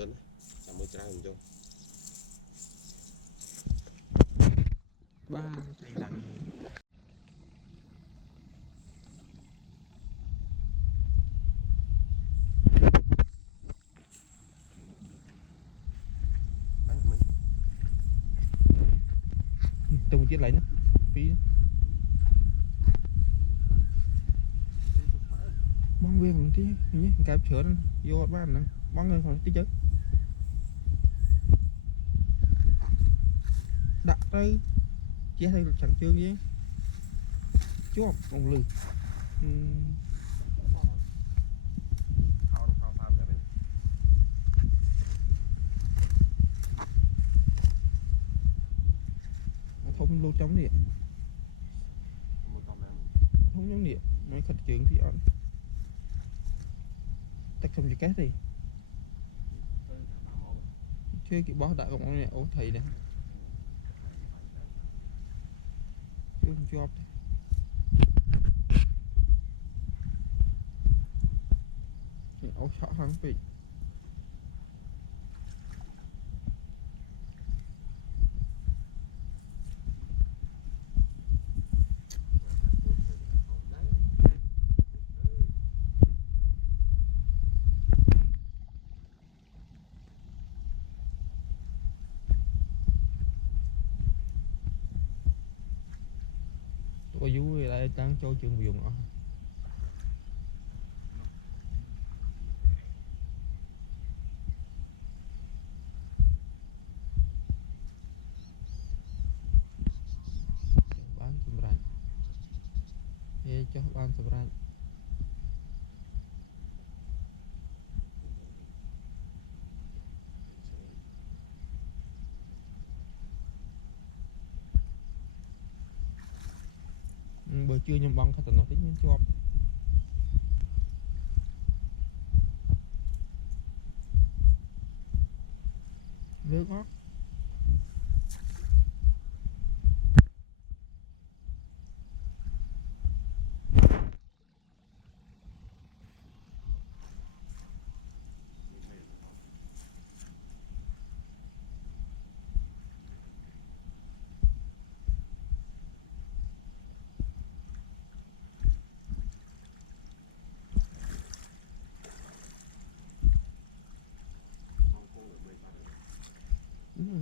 dân chả mới trái mình cho ba thành đằng tung chiếc lấy nữa phí băng viên mình tí nhé cái sửa vô bán nè băng người khỏi tí chứ đặt tới chia thay chẳng chương gì chúa ông lư thông lô trong điện không giống điện nói thật chuyện thì on tất không gì cái gì chơi cái bó đã của ông này ông thầy này chứ không job ông sợ hàng bị tôi vui lại đang cho trường dùng nó bán sầm rạch cho bán sầm rạch bữa trưa nhầm băng khá nó thích những job nước đó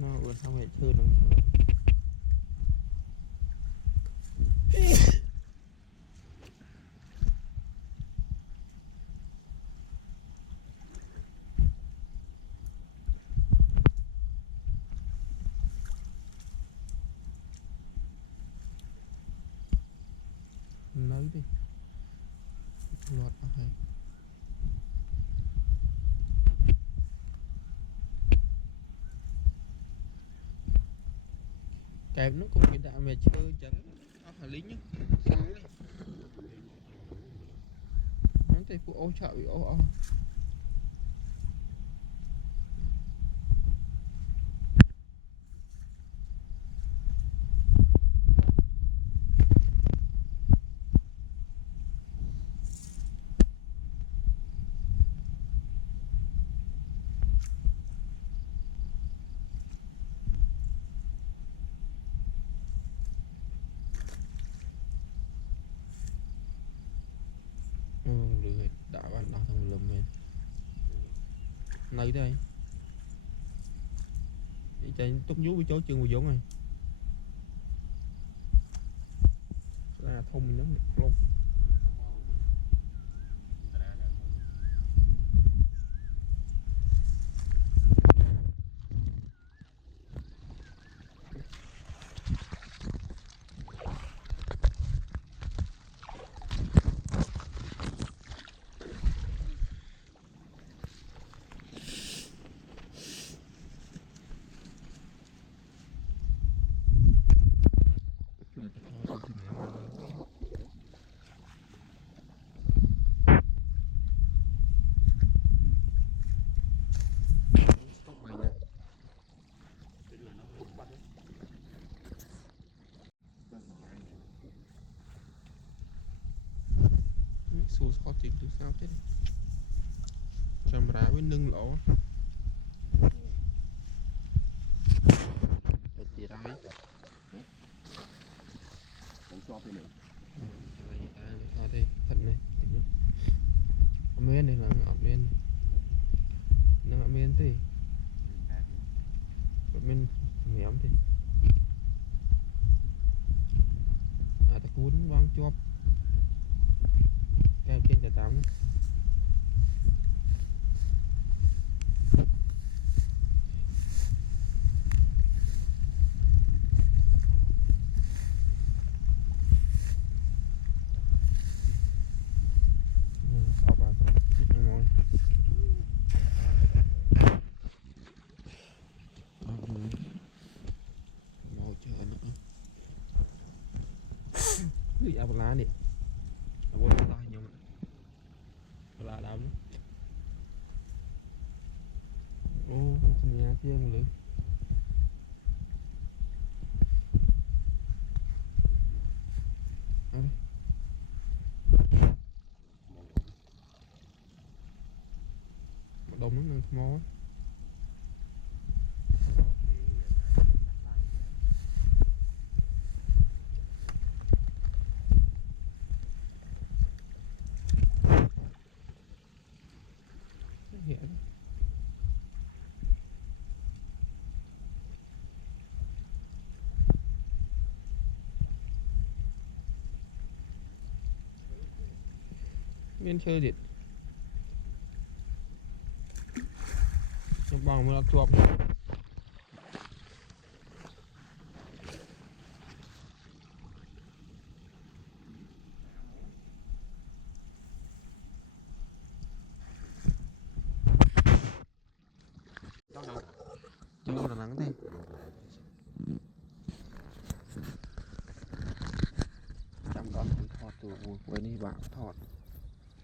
nó vừa xong rồi thư đừng chờ lấy đi lọt ở đây kèm nó cũng bị đạm về chơi chẳng ở lý nhá sáng đi nó thì phụ ô trợ bị ô lười đã bạn đọc thằng lùm mình lấy đây chạy túc nhú với chỗ trường của Dũng này là thông mình lắm luôn xua khó tìm từ sao thế camera với nâng lỗ chị nói Không cho bên này. thôi đi thật này men này là ngọt men nó ngọt men thì ngọt men mềm thì ta cuốn băng chop cái trên chả tám cái áo lá này áo quần to nhiều lá đám ô nhà thiên lưỡi đồng nó nâng mó miền chơi điện bằng một chuột chưa là nắng thế chăm con thọt từ với đi bạn thọt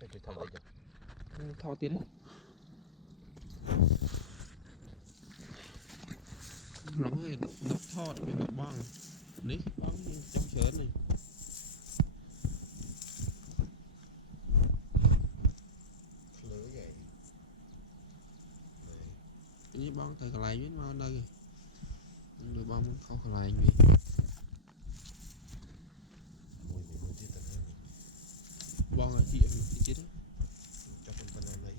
Cái thằng đấy thọt tiến nó hay đập thọt với đập băng đấy băng trong chớn này lưới vậy. ini băng thầy lại biết mà đây người băng không lại gì Mùi tiết tận hơn. băng là chị em chết đó Cho con em lấy.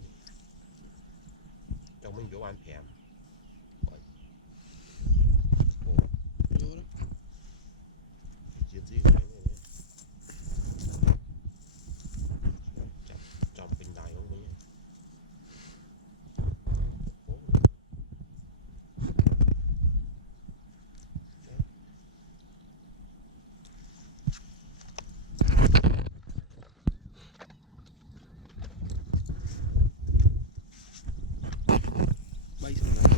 Cho mình chỗ ăn thèm. vô đó Chiến gì cái này nhé. Trong bình đài không nhé. bay xuống này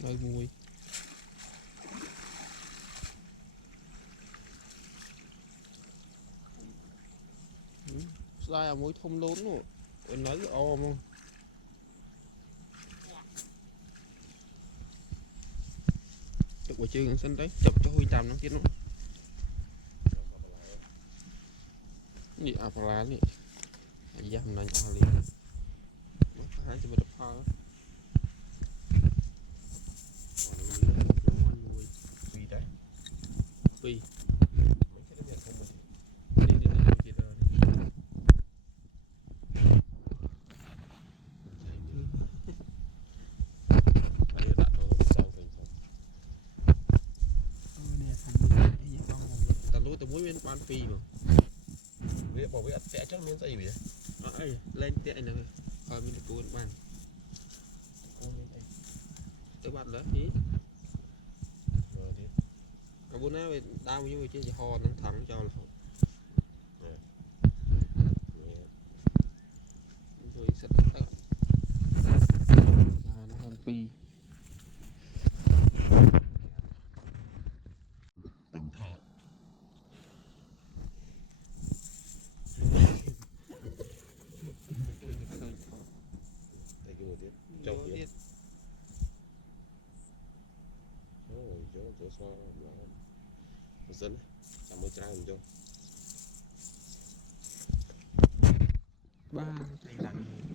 nơi mùi sai à mối thông lớn rồi nói cái ôm không được quả chơi sân đấy chụp cho huy tầm nó tiến nó đi à phải lá đi dăm này à liền mất hai cho mình đập pha đó Vì đấy. vì Mấy cái này không mình. đi đi đi Đấy đã cho nó xong rồi. nè thằng ta lối ta muốn bên ban phi mà Vì bảo với sẽ chắc miếng dây vậy. lên tệ này khỏi mình được cuốn bàn tới bạn lớn ý Rồi đi. cả bữa nay đau như vậy chứ hò nó thẳng cho là rồi sẽ nó hơn phi ចូលស្វាបើសិនចាំមើលច្រើនចុះបាទ ឯងឡើង